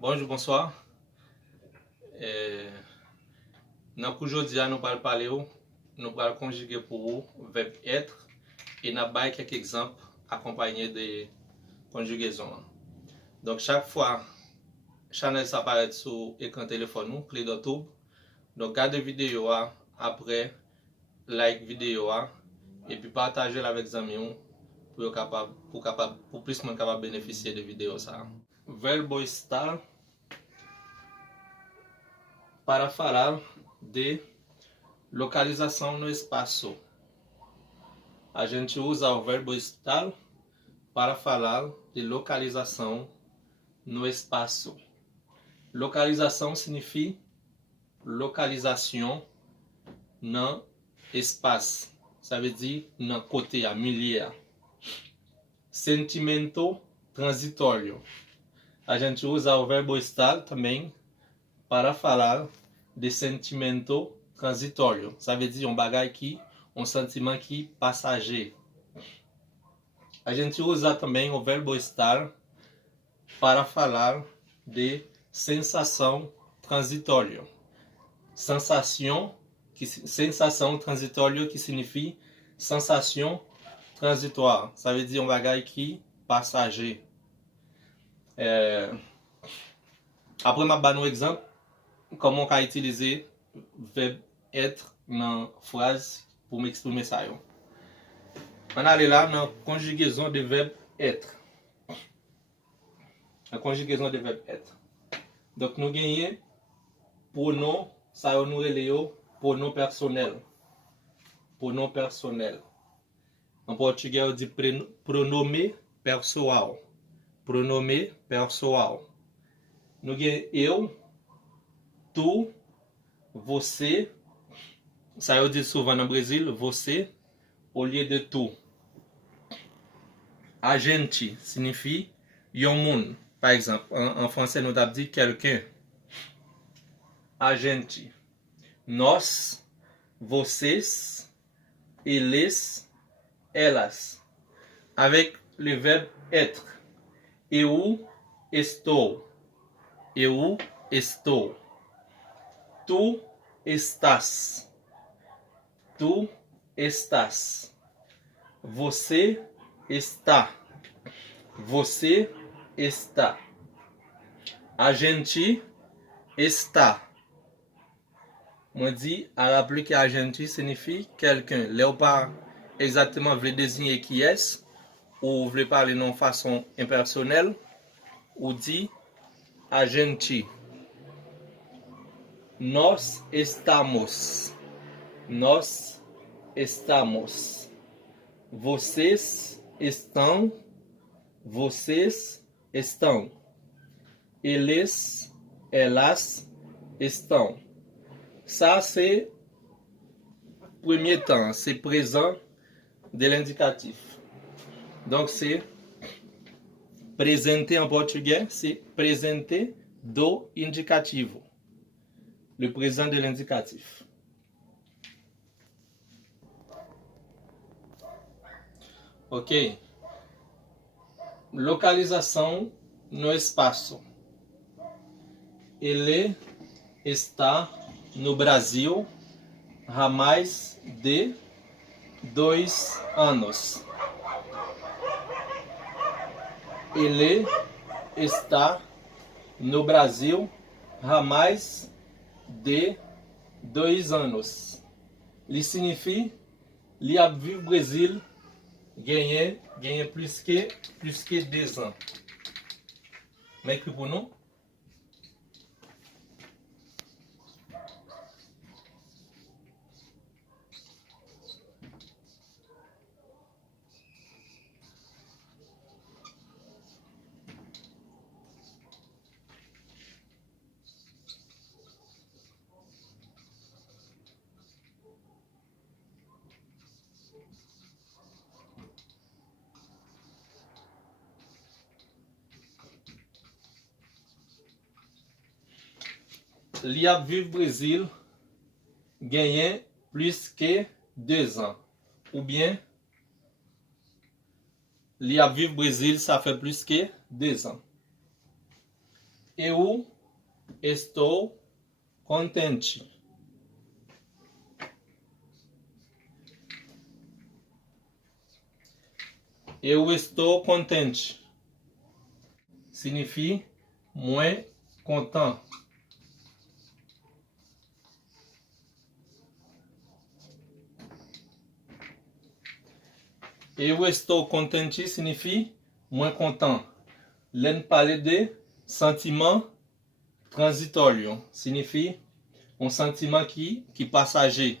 Bonjour, bonsoir. Dans le aujourd'hui, nous allons parler, nous allons conjuguer pour vous le verbe être et nous allons quelques exemples accompagnés de conjugaison. Donc, chaque fois, channel s'apparaît sur l'écran téléphone, clé d'autour. Donc, regardez la vidéo après, like vidéo et puis partagez avec les amis pour plus de monde capable bénéficier de vidéo. Verbo estar para falar de localização no espaço. A gente usa o verbo estar para falar de localização no espaço. Localização significa localisation no espaço. Ça veut dire no côté, à milieu. Sentimento transitório. A gente usa o verbo estar também para falar de sentimento transitório. Ça veut dire um sentimento que passager. A gente usa também o verbo estar para falar de sensação transitória. Sensação transitória que significa sensação transitoire. Ça veut dire que passager. Après, je vais vous donner un exemple comment on peut utiliser le verbe être dans la phrase pour m'exprimer ça. On va aller là dans la conjugaison du verbe être. La conjugaison du verbe être. Donc, nous gagnons pronom, ça nous relève pronom personnel. Pronom personnel. En portugais, on dit pronome pessoal. Pronome pessoal. Nous gagnons eu, tu, você. Ça eu dit souvent no Brasil, você, au lieu de tu. A gente signifie yon moun. Par exemple, en français, nous avons dit quelqu'un. A gente. Nós, vocês, eles, elas. Avec le verbe être. Eu estou. Eu estou. Tu estás. Tu estás. Você está. Você está. A gente está. Moi dit à rappeler que a gente signifie quelqu'un. Là, pas exactement veut désigner qui est, ou veut parler de façon impersonnelle, ou dit a gente. Nós estamos. Nós estamos. Vocês estão. Vocês estão. Eles, elas estão. Ça, c'est premier temps, c'est présent de l'indicatif. Donc, c'est présenter en portugais, c'est présenter do indicativo. Le présent de l'indicatif. Ok. Localização no espaço. Ele está no Brasil há mais de 2 anos. Ele está no Brasil há mais de 2 anos. Ele significa li a vu Brasil gagner plus que 2 ans. Mais que pour nous? Li a vu Brasil gagner plus que 2 ans. Ou bien, li a vu Brasil, ça fait plus que 2 ans. Eu estou contente. Eu estou contente. Signifie moins content. Eu estou contente signifie moins content. L'on parle de sentiment transitoire. Signifie un sentiment qui passager.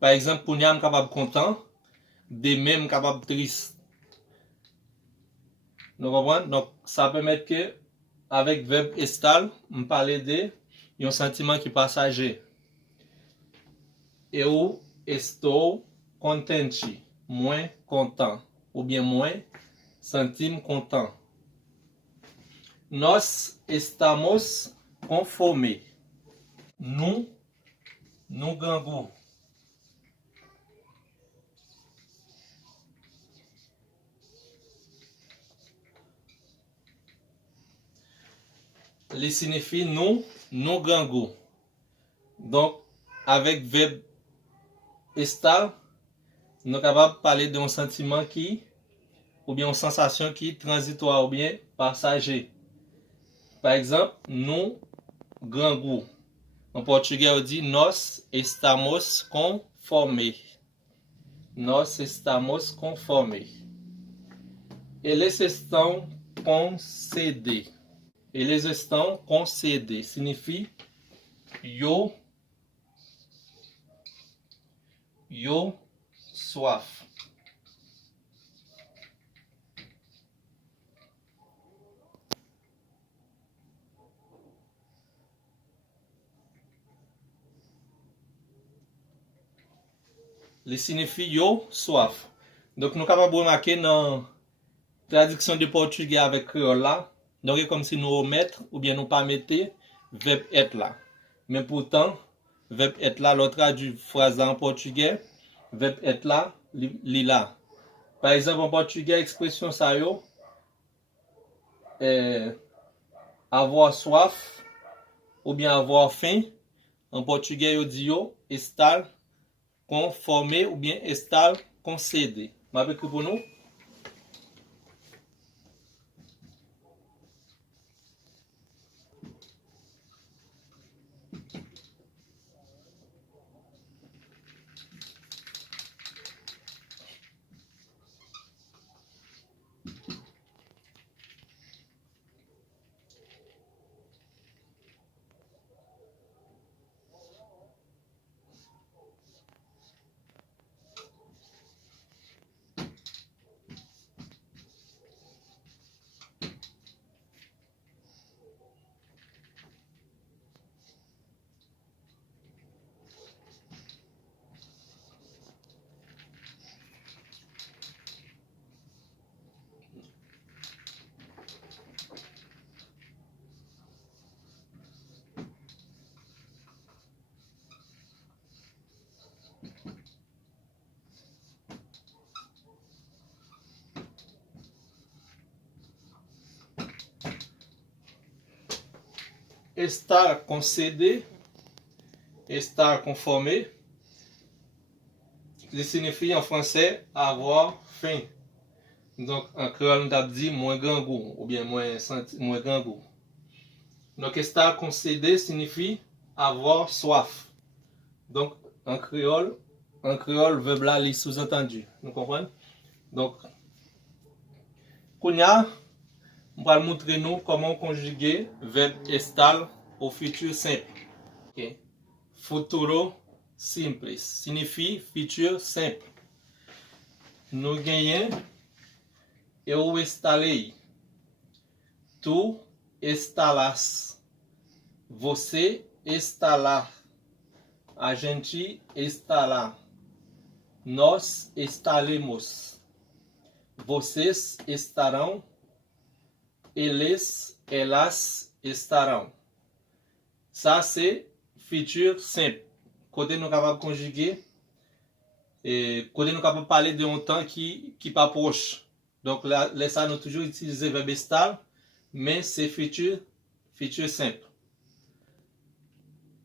Par exemple, pour nous, je suis capable content, de même capable triste. Nous comprenons? Donc, ça permet que, avec verbe estar, on parle de un sentiment qui passager. Eu estou contente, moins content, ou bien moins sentim content. Nós estamos conformes. Nous gangou. Il signifie nous gangou. Donc, avec verbe estar, nous sommes capables de parler d'un sentiment qui, ou bien une sensation qui est transitoire, ou bien passager. Par exemple, nous gangou. En portugais, on dit nós estamos conformes. Nós estamos conformes. Eles estão concedés. Eles estão concedés. Signifie yo soif. Il signifie yo soif. Donc nous sommes capables de remarquer dans la traduction de portugais avec créole là. Donc c'est comme si nous remettons ou bien nous pas mettons verbe être là. Mais pourtant, verbe être là, l'autre traduit phrase en portugais, verbe être là, li là. Par exemple en portugais, expression ça yo, avoir soif ou bien avoir faim. En portugais, yo dit yo estar conformé ou bien estar concédé. M'a écrit pour nous. Estar concédé, estar conformé, ça signifie en français avoir faim. Donc en créole, on a dit moins grand goût ou bien moins grand goût. Donc estar concédé signifie avoir soif. Donc en créole, verbe là, il sous-entendu. Nous comprenons? Donc, Kounia, on va montrer nous comment conjuguer verbe estar au futur simple. Okay. Futuro simples signifie futur simple. Nous gagnons eu estarei. Tu estarás. Você está lá. A gente está lá. Nós estaremos. Vocês estarão. Elas estarão. Ça, c'est futur simple. Côté nous capable de conjuguer. Et côté nous capable de parler de un temps qui pas proche. Donc là, ça nous toujours utiliser verbe estar, mais c'est futur Futur simple.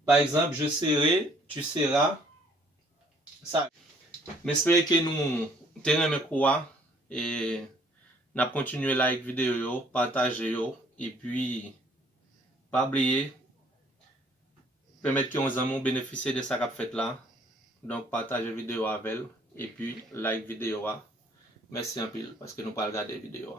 Par exemple, je serai, tu seras. Ça. J'espère que nous terminons quoi et nous continuer like vidéo, partager et puis pas oublier permettre que nos amis bénéficient de ça qu'a fait là. Donc partager vidéo avec elle et puis like vidéo. Merci un peu parce que nous pas regarder vidéo.